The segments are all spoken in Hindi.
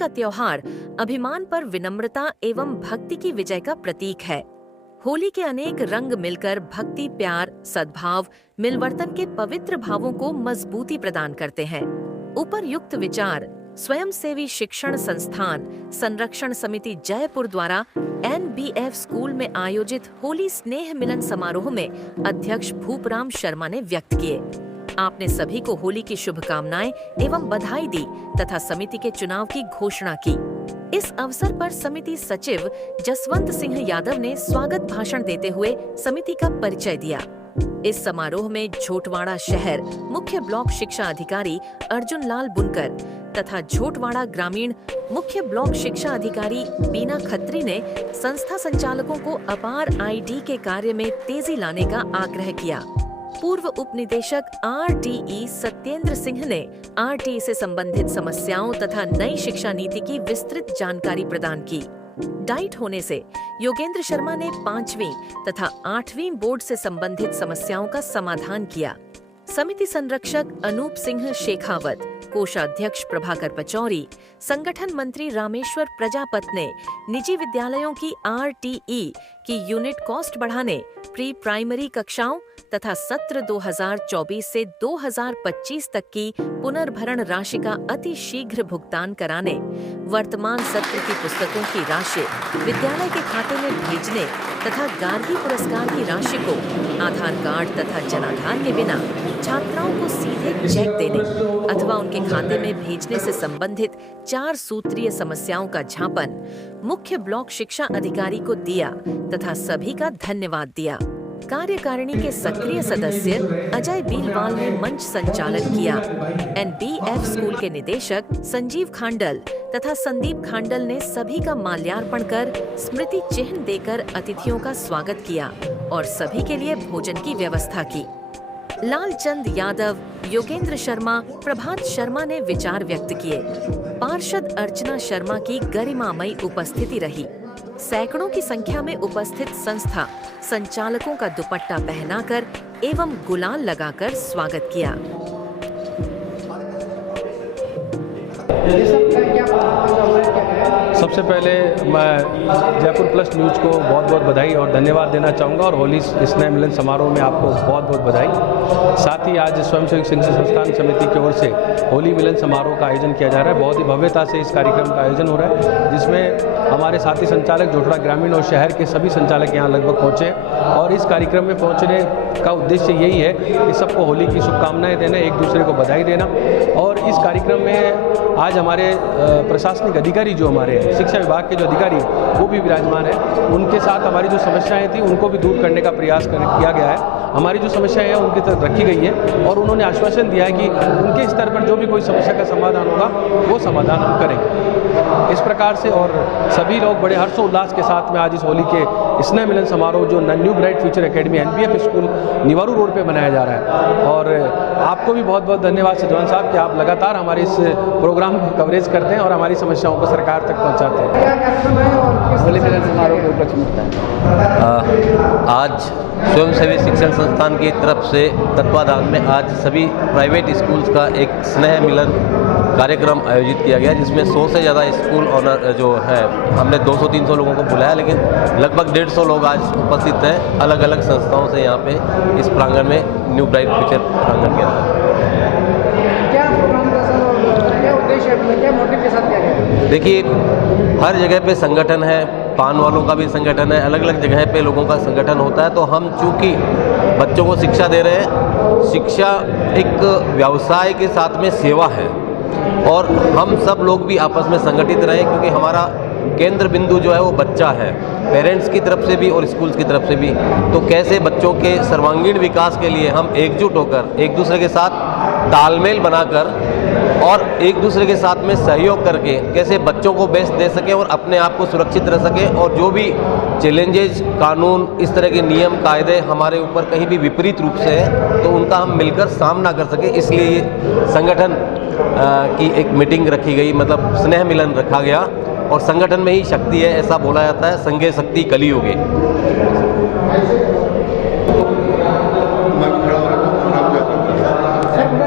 का त्योहार अभिमान पर विनम्रता एवं भक्ति की विजय का प्रतीक है। होली के अनेक रंग मिलकर भक्ति, प्यार, सद्भाव, मिलवर्तन के पवित्र भावों को मजबूती प्रदान करते हैं। उपरयुक्त विचार स्वयंसेवी शिक्षण संस्थान संरक्षण समिति जयपुर द्वारा NBF स्कूल में आयोजित होली स्नेह मिलन समारोह में अध्यक्ष भूपराम शर्मा ने व्यक्त किए। आपने सभी को होली की शुभकामनाएं एवं बधाई दी तथा समिति के चुनाव की घोषणा की। इस अवसर पर समिति सचिव जसवंत सिंह यादव ने स्वागत भाषण देते हुए समिति का परिचय दिया। इस समारोह में झोटवाड़ा शहर मुख्य ब्लॉक शिक्षा अधिकारी अर्जुन लाल बुनकर तथा झोटवाड़ा ग्रामीण मुख्य ब्लॉक शिक्षा अधिकारी बीना खत्री ने संस्था संचालकों को अपार ID के कार्य में तेजी लाने का आग्रह किया। पूर्व उप निदेशक RTE सत्येंद्र सिंह ने RTE से संबंधित समस्याओं तथा नई शिक्षा नीति की विस्तृत जानकारी प्रदान की। डाइट होने से योगेंद्र शर्मा ने 5वीं तथा 8वीं बोर्ड से संबंधित समस्याओं का समाधान किया। समिति संरक्षक अनूप सिंह शेखावत, कोषाध्यक्ष प्रभाकर पचौरी, संगठन मंत्री रामेश्वर प्रजापत ने निजी विद्यालयों की RTE की यूनिट कॉस्ट बढ़ाने, प्री प्राइमरी कक्षाओं तथा सत्र 2024 से 2025 तक की पुनर्भरण राशि का अति शीघ्र भुगतान कराने, वर्तमान सत्र की पुस्तकों की राशि विद्यालय के खाते में भेजने तथा गार्गी पुरस्कार की राशि को आधार कार्ड तथा जनाधार के बिना छात्राओं को सीधे चेक देने अथवा उनके खाते में भेजने से संबंधित 4 सूत्रीय समस्याओं का झापन मुख्य ब्लॉक शिक्षा अधिकारी को दिया तथा सभी का धन्यवाद दिया। कार्यकारिणी के सक्रिय सदस्य अजय बीलवाल ने मंच संचालन किया। NBF स्कूल के निदेशक संजीव खांडल तथा संदीप खांडल ने सभी का माल्यार्पण कर स्मृति चिन्ह देकर अतिथियों का स्वागत किया और सभी के लिए भोजन की व्यवस्था की। लालचंद यादव, योगेंद्र शर्मा, प्रभात शर्मा ने विचार व्यक्त किए। पार्षद अर्चना शर्मा की गरिमामयी उपस्थिति रही। सैकड़ों की संख्या में उपस्थित संस्था संचालकों का दुपट्टा पहनाकर एवं गुलाल लगाकर स्वागत किया। सबसे पहले मैं जयपुर प्लस न्यूज़ को बहुत बहुत बधाई और धन्यवाद देना चाहूँगा और होली स्नेह मिलन समारोह में आपको बहुत बहुत बधाई। साथ ही आज स्वयंसेवी शिक्षण संस्थान समिति की ओर से होली मिलन समारोह का आयोजन किया जा रहा है। बहुत ही भव्यता से इस कार्यक्रम का आयोजन हो रहा है, जिसमें हमारे साथी संचालक झोटड़ा ग्रामीण और शहर के सभी संचालक यहाँ लगभग पहुँचे और इस कार्यक्रम में पहुँचने का उद्देश्य यही है कि सबको होली की शुभकामनाएं देना, एक दूसरे को बधाई देना। और इस कार्यक्रम में आज हमारे प्रशासनिक अधिकारी जो हमारे शिक्षा विभाग के जो अधिकारी वो भी विराजमान है। उनके साथ हमारी जो समस्याएं थी उनको भी दूर करने का प्रयास किया गया है। हमारी जो समस्याएं हैं उनकी तरफ रखी गई है और उन्होंने आश्वासन दिया है कि उनके स्तर पर जो भी कोई समस्या का समाधान होगा वो समाधान हम करेंगे। इस प्रकार से और सभी लोग बड़े हर्षोल्लास के साथ में आज इस होली के स्नेह मिलन समारोह जो new bright future academy NBF school Niwaru road पे मनाया जा रहा है। और आपको भी बहुत बहुत धन्यवाद सजवान साहब कि आप लगातार हमारे इस प्रोग्राम को कवरेज करते हैं और हमारी समस्याओं को सरकार तक पहुँचाते हैं। होली मिलन समारोह को उपलक्ष्य मिलता है। आज स्वयंसेवी शिक्षण संस्थान की तरफ से तत्वाधान में आज सभी प्राइवेट स्कूल्स का एक स्नेह मिलन कार्यक्रम आयोजित किया गया, जिसमें 100 से ज़्यादा स्कूल ऑनर जो है हमने 200-300 लोगों को बुलाया, लेकिन लगभग 150 लोग आज उपस्थित हैं अलग अलग संस्थाओं से यहाँ पे इस प्रांगण में न्यू ब्राइट फ्यूचर प्रांगण के अंदर। क्या प्रोग्राम का सर क्या उद्देश्य है, क्या मोटिव के साथ किया गया? देखिए, हर जगह पे संगठन है, पान वालों का भी संगठन है, अलग अलग जगह पे लोगों का संगठन होता है। तो हम चूँकि बच्चों को शिक्षा दे रहे हैं, शिक्षा एक व्यवसाय के साथ में सेवा है और हम सब लोग भी आपस में संगठित रहें, क्योंकि हमारा केंद्र बिंदु जो है वो बच्चा है, पेरेंट्स की तरफ से भी और स्कूल्स की तरफ से भी। तो कैसे बच्चों के सर्वांगीण विकास के लिए हम एकजुट होकर एक दूसरे के साथ तालमेल बनाकर और एक दूसरे के साथ में सहयोग करके कैसे बच्चों को बेस्ट दे सकें और अपने आप को सुरक्षित रह सकें, और जो भी चैलेंजेस, कानून, इस तरह के नियम कायदे हमारे ऊपर कहीं भी विपरीत रूप से है तो उनका हम मिलकर सामना कर सकें, इसलिए ये संगठन की एक मीटिंग रखी गई, मतलब स्नेह मिलन रखा गया। और संगठन में ही शक्ति है, ऐसा बोला जाता है, संगे शक्ति कलियुगे।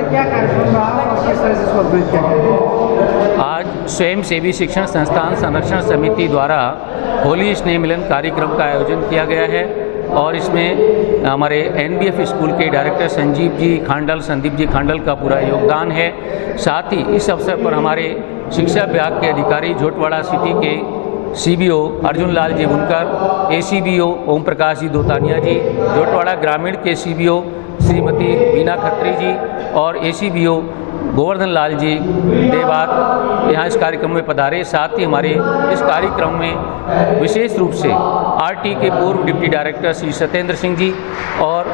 क्या कार्यक्रम रहा और किस तरह से इसको अपडेट किया गया? आज स्वयं सेवी शिक्षण संस्थान संरक्षण समिति द्वारा होली स्नेह मिलन कार्यक्रम का आयोजन किया गया है और इसमें हमारे NBF स्कूल के डायरेक्टर संदीप जी खांडल का पूरा योगदान है। साथ ही इस अवसर पर हमारे शिक्षा विभाग के अधिकारी झोटवाड़ा सिटी के CBO अर्जुन लाल जी बुनकर, ACBO ओम प्रकाश जी दोतानिया जी, झोटवाड़ा ग्रामीण के CBO श्रीमती बीना खत्री जी और ACBO गोवर्धन लाल जी देवात यहाँ इस कार्यक्रम में पधारे। साथ ही हमारे इस कार्यक्रम में विशेष रूप से RT के पूर्व डिप्टी डायरेक्टर श्री सत्येंद्र सिंह जी और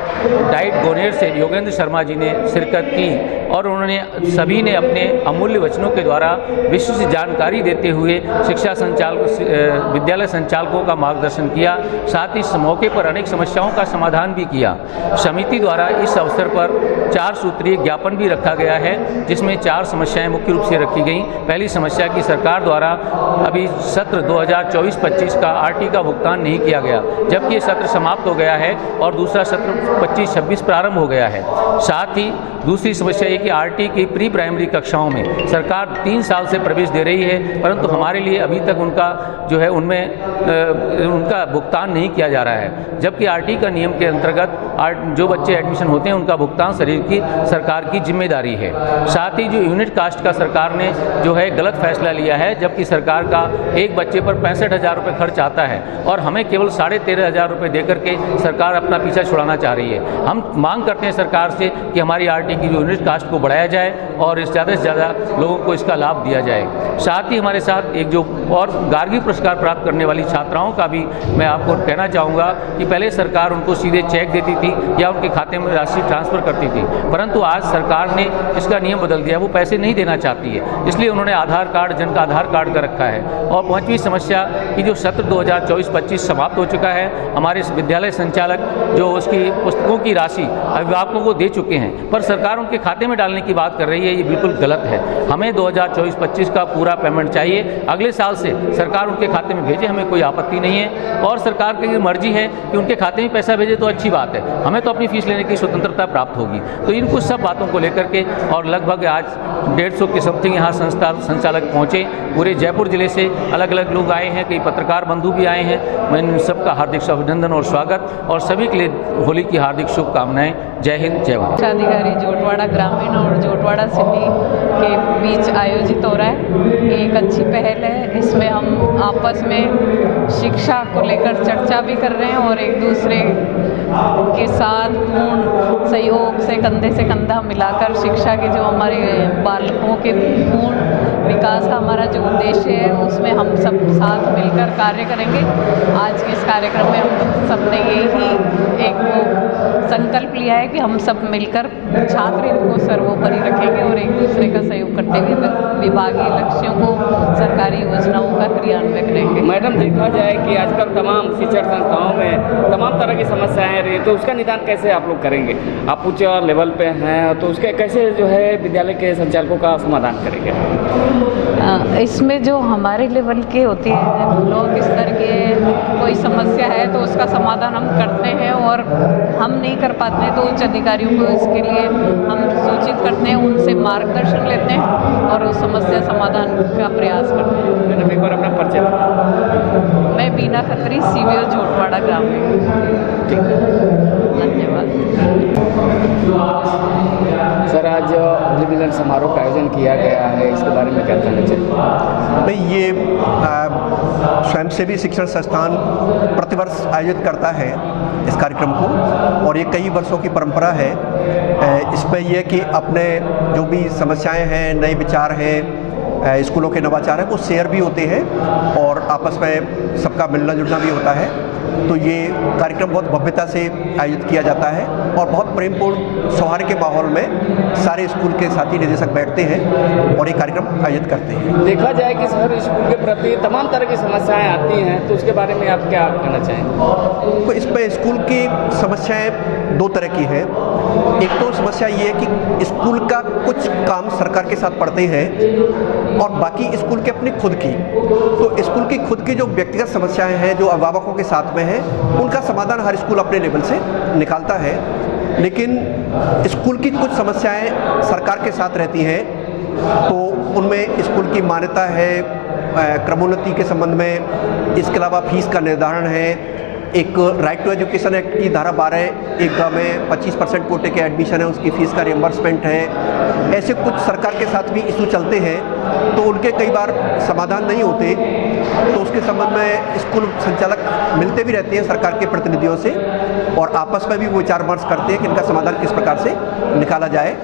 डाइट गोनेर से योगेंद्र शर्मा जी ने शिरकत की और उन्होंने सभी ने अपने अमूल्य वचनों के द्वारा विशिष्ट जानकारी देते हुए शिक्षा संचालक विद्यालय संचालकों का मार्गदर्शन किया। साथ ही इस मौके पर अनेक समस्याओं का समाधान भी किया। समिति द्वारा इस अवसर पर 4 सूत्रीय ज्ञापन भी रखा गया है जिसमें 4 समस्याएं मुख्य रूप से रखी गई। पहली समस्या की सरकार द्वारा अभी सत्र 2024-25 का RT का भुगतान नहीं किया गया, जबकि ये सत्र समाप्त हो गया है और दूसरा सत्र 25-26 प्रारंभ हो गया है। साथ ही दूसरी समस्या ये कि RT की प्री प्राइमरी कक्षाओं में सरकार 3 साल से प्रवेश दे रही है, परंतु हमारे लिए अभी तक उनका जो है उनमें उनका भुगतान नहीं किया जा रहा है, जबकि RT का नियम के अंतर्गत जो बच्चे एडमिशन होते हैं उनका भुगतान सरकार की जिम्मेदारी है। साथ ही जो यूनिट कास्ट का सरकार ने जो है गलत फैसला लिया है, जबकि सरकार का एक बच्चे पर 65,000 रुपये खर्च आता है और हमें केवल 13,500 रुपये देकर के सरकार अपना पीछा छुड़ाना चाह रही है। हम मांग करते हैं सरकार से कि हमारी RT की यूनिट कास्ट को बढ़ाया जाए और ज़्यादा से ज़्यादा लोगों को इसका लाभ दिया जाए। साथ ही हमारे साथ एक जो और गार्गी पुरस्कार प्राप्त करने वाली छात्राओं का भी मैं आपको कहना चाहूँगा कि पहले सरकार उनको सीधे चेक देती थी या उनके खाते में राशि ट्रांसफ़र करती थी, परंतु आज सरकार ने इसका नियम बदल दिया, वो पैसे नहीं देना चाहती है, इसलिए उन्होंने आधार कार्ड जन का आधार कार्ड का रखा है। और 5वीं समस्या कि जो सत्र 2024-25 समाप्त हो चुका है, हमारे विद्यालय संचालक जो उसकी पुस्तकों की राशि अभिभावकों को दे चुके हैं, पर सरकार उनके खाते में डालने की बात कर रही है, ये बिल्कुल गलत है। हमें 2024-25 का पूरा पेमेंट चाहिए, अगले साल से सरकार उनके खाते में भेजे, हमें कोई आपत्ति नहीं है और सरकार की मर्जी है कि उनके खाते में पैसा भेजे तो अच्छी बात है, हमें तो अपनी फीस लेने की स्वतंत्रता प्राप्त होगी। तो इन कुछ सब बातों को लेकर के और लगभग आज 150 के समथिंग यहाँ संचालक पहुँचे, पूरे जयपुर जिले से अलग अलग लोग आए हैं, कई पत्रकार बंधु भी आए हैं। मैं इन सबका हार्दिक अभिनंदन और स्वागत और सभी के लिए होली की हार्दिक शुभकामनाएं। जय हिंद, जय भारत। अधिकारी झोटवाड़ा ग्रामीण और झोटवाड़ा सिटी के बीच आयोजित हो रहा है, ये एक अच्छी पहल है। इसमें हम आपस में शिक्षा को लेकर चर्चा भी कर रहे हैं और एक दूसरे के साथ पूर्ण सहयोग से कंधा मिलाकर शिक्षा के जो हमारे बालकों के पूर्ण विकास का हमारा जो उद्देश्य है उसमें हम सब साथ मिलकर कार्य करेंगे। आज के इस कार्यक्रम में हम सब ने यही एक संकल्प लिया है कि हम सब मिलकर छात्र हित को सर्वोपरि रखेंगे और एक दूसरे का सहयोग करते हुए विभागीय लक्ष्यों को, सरकारी योजनाओं का क्रियान्वयन करेंगे। मैडम, देखा जाए कि आजकल तमाम शिक्षण संस्थाओं में तमाम तरह की समस्याएं रही, तो उसका निदान कैसे आप लोग करेंगे? आप उच्च लेवल पे हैं तो उसके कैसे जो है विद्यालय के संचालकों का समाधान करेंगे? इसमें जो हमारे लेवल के होते हैं ब्लॉक स्तर के कोई समस्या है तो उसका समाधान हम करते हैं और हम नहीं कर पाते हैं तो उच्च अधिकारियों को इसके लिए हम सूचित करते हैं, उनसे मार्गदर्शन लेते हैं और उस समस्या समाधान का प्रयास करते हैं। मैडम, एक बार अपना परिचय। मैं बीना खत्री, CBO झोटवाड़ा ग्रामीण। धन्यवाद सर। आज मिलन समारोह का आयोजन किया गया है, इसके बारे में क्या कहना चाहिए? नहीं, ये स्वयंसेवी शिक्षण संस्थान प्रतिवर्ष आयोजित करता है इस कार्यक्रम को और ये कई वर्षों की परंपरा है। इसमें यह कि अपने जो भी समस्याएं हैं, नए विचार हैं, स्कूलों के नवाचार हैं, वो शेयर भी होते हैं और आपस में सबका मिलना जुलना भी होता है। तो ये कार्यक्रम बहुत भव्यता से आयोजित किया जाता है और बहुत प्रेमपूर्ण सौहार्द के माहौल में सारे स्कूल के साथी निदेशक बैठते हैं और ये कार्यक्रम आयोजित करते हैं। देखा जाए कि हर स्कूल के प्रति तमाम तरह की समस्याएं आती हैं, तो उसके बारे में आप क्या कहना चाहेंगे? तो इसमें स्कूल की समस्याएं 2 तरह की हैं। एक तो समस्या ये है कि स्कूल का कुछ काम सरकार के साथ पड़ते हैं और बाकी स्कूल के अपनी खुद की। तो स्कूल की खुद की जो व्यक्तिगत समस्याएं हैं, जो अभिभावकों के साथ में हैं, उनका समाधान हर स्कूल अपने लेवल से निकालता है। लेकिन स्कूल की कुछ समस्याएं सरकार के साथ रहती हैं तो उनमें स्कूल की मान्यता है, क्रमोन्नति के संबंध में, इसके अलावा फीस का निर्धारण है, एक राइट टू एजुकेशन एक्ट की धारा 12 एक में 25% कोटे के एडमिशन है, उसकी फ़ीस का रिएम्बर्समेंट है। ऐसे कुछ सरकार के साथ भी इशू चलते हैं तो उनके कई बार समाधान नहीं होते, तो उसके संबंध में स्कूल संचालक मिलते भी रहते हैं सरकार के प्रतिनिधियों से और आपस में भी वो विचार विमर्श करते हैं कि इनका समाधान किस प्रकार से निकाला जाए।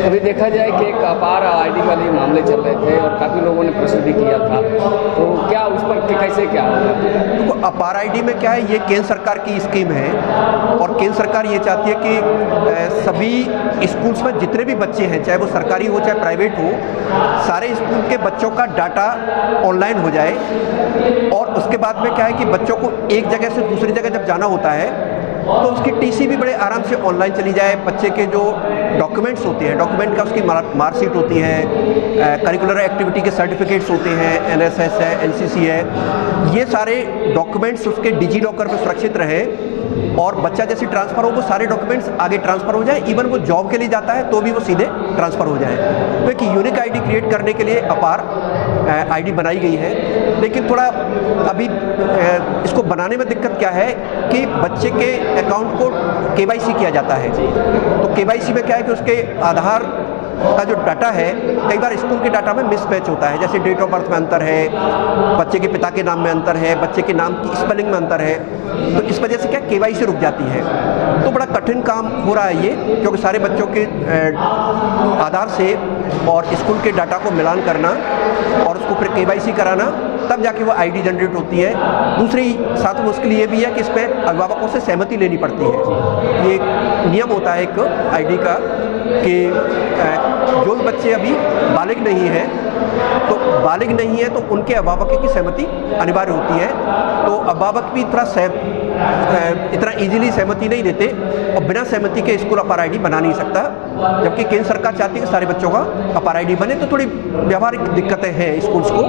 अभी देखा जाए कि एक अपार आईडी वाले मामले चल रहे थे और काफ़ी लोगों ने प्रश्न भी किया था, तो क्या उस पर कैसे क्या होगा? देखो, अपार आईडी में क्या है, ये केंद्र सरकार की स्कीम है और केंद्र सरकार ये चाहती है कि सभी स्कूल्स में जितने भी बच्चे हैं, चाहे वो सरकारी हो चाहे प्राइवेट हो, सारे स्कूल के बच्चों का डाटा ऑनलाइन हो जाए। और उसके बाद में क्या है कि बच्चों को एक जगह से दूसरी जगह जब जाना होता है तो उसकी टीसी भी बड़े आराम से ऑनलाइन चली जाए। बच्चे के जो डॉक्यूमेंट्स होते हैं, डॉक्यूमेंट का उसकी मार्कशीट होती है, करिकुलर एक्टिविटी के सर्टिफिकेट्स होते हैं, एनएसएस है, एनसीसी है, ये सारे डॉक्यूमेंट्स उसके डिजी लॉकर में सुरक्षित रहे और बच्चा जैसे ट्रांसफ़र हो वो सारे डॉक्यूमेंट्स आगे ट्रांसफ़र हो जाए। इवन वो जॉब के लिए जाता है तो भी वो सीधे ट्रांसफ़र हो जाए। तो एक यूनिक आईडी क्रिएट करने के लिए अपार आईडी बनाई गई है, लेकिन थोड़ा अभी इसको बनाने में दिक्कत क्या है कि बच्चे के अकाउंट को केवाईसी किया जाता है। तो केवाईसी में क्या है कि उसके आधार का जो डाटा है कई बार स्कूल के डाटा में मिसमैच होता है, जैसे डेट ऑफ बर्थ में अंतर है, बच्चे के पिता के नाम में अंतर है, बच्चे के नाम की स्पेलिंग में अंतर है, तो इस वजह से क्या केवाईसी रुक जाती है। तो बड़ा कठिन काम हो रहा है ये, क्योंकि सारे बच्चों के आधार से और स्कूल के डाटा को मिलान करना और उसको फिर केवाईसी कराना, तब जाके वो आईडी जनरेट होती है। दूसरी साथ में मुश्किल ये भी है कि इस पर अभिभावकों से सहमति लेनी पड़ती है। ये नियम होता है एक आईडी का कि जो बच्चे अभी बालिग नहीं हैं, तो बालिग नहीं है तो उनके अभिभावक की सहमति अनिवार्य होती है। तो अभिभावक भी इतना इजीली सहमति नहीं देते और बिना सहमति के स्कूल अपार आईडी बना नहीं सकता, जबकि केंद्र सरकार चाहती है कि सारे बच्चों का अपार आईडी बने। तो थोड़ी व्यावहारिक दिक्कतें हैं स्कूल्स को,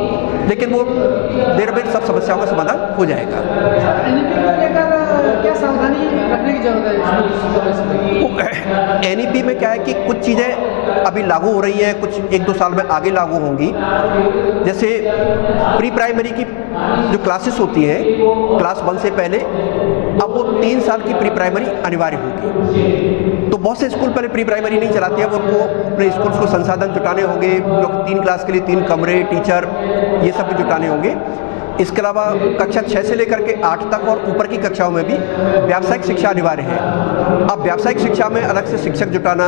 लेकिन वो देर बेर सब समस्याओं का समाधान हो जाएगा। क्या सावधानी रखने की जरूरत है? एनईपी में क्या है कि कुछ चीज़ें अभी लागू हो रही हैं, कुछ 1-2 साल में आगे लागू होंगी। जैसे प्री प्राइमरी की जो क्लासेस होती हैं क्लास 1 से पहले, अब वो 3 साल की प्री प्राइमरी अनिवार्य होगी। तो बहुत से स्कूल पहले प्री प्राइमरी नहीं चलाते हैं, वो उनको अपने स्कूल्स को संसाधन जुटाने होंगे, जो 3 क्लास के लिए 3 कमरे, टीचर, ये सब भी जुटाने होंगे। इसके अलावा कक्षा 6 से लेकर के 8 तक और ऊपर की कक्षाओं में भी व्यावसायिक शिक्षा अनिवार्य है। अब व्यावसायिक शिक्षा में अलग से शिक्षक जुटाना,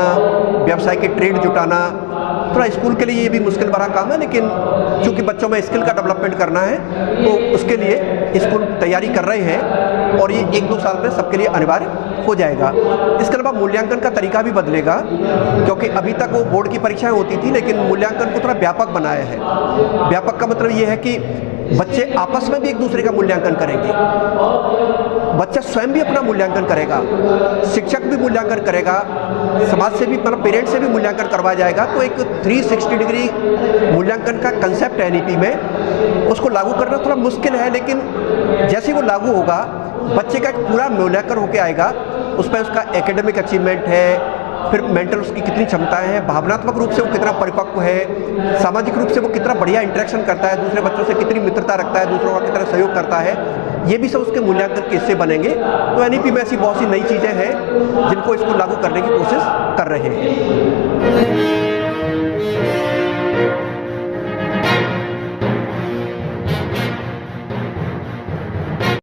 व्यवसाय के ट्रेड जुटाना, थोड़ा स्कूल के लिए ये भी मुश्किल भरा काम है, लेकिन चूँकि बच्चों में स्किल का डेवलपमेंट करना है तो उसके लिए स्कूल तैयारी कर रहे हैं और ये 1-2 साल में सबके लिए अनिवार्य हो जाएगा। इसके अलावा मूल्यांकन का तरीका भी बदलेगा, क्योंकि अभी तक वो बोर्ड की परीक्षाएं होती थी, लेकिन मूल्यांकन को थोड़ा व्यापक बनाया है। व्यापक का मतलब ये है कि बच्चे आपस में भी एक दूसरे का मूल्यांकन करेंगे, बच्चा स्वयं भी अपना मूल्यांकन करेगा, शिक्षक भी मूल्यांकन करेगा, समाज से भी, मतलब पेरेंट्स से भी मूल्यांकन करवाया जाएगा। तो एक 360 डिग्री मूल्यांकन का कंसेप्ट है एनईपी में, उसको लागू करना थोड़ा मुश्किल है, लेकिन जैसे वो लागू होगा बच्चे का एक पूरा मूल्यांकन होकर आएगा। उस पर उसका एकेडमिक अचीवमेंट है, फिर मेंटल उसकी कितनी क्षमताएं हैं, भावनात्मक रूप से वो कितना परिपक्व है, सामाजिक रूप से वो कितना बढ़िया इंटरेक्शन करता है, दूसरे बच्चों से कितनी मित्रता रखता है, दूसरों का कितना सहयोग करता है, ये भी सब उसके मूल्यांकन के हिस्से बनेंगे। तो एनईपी में ऐसी बहुत सी नई चीज़ें हैं जिनको इसको लागू करने की कोशिश कर रहे हैं।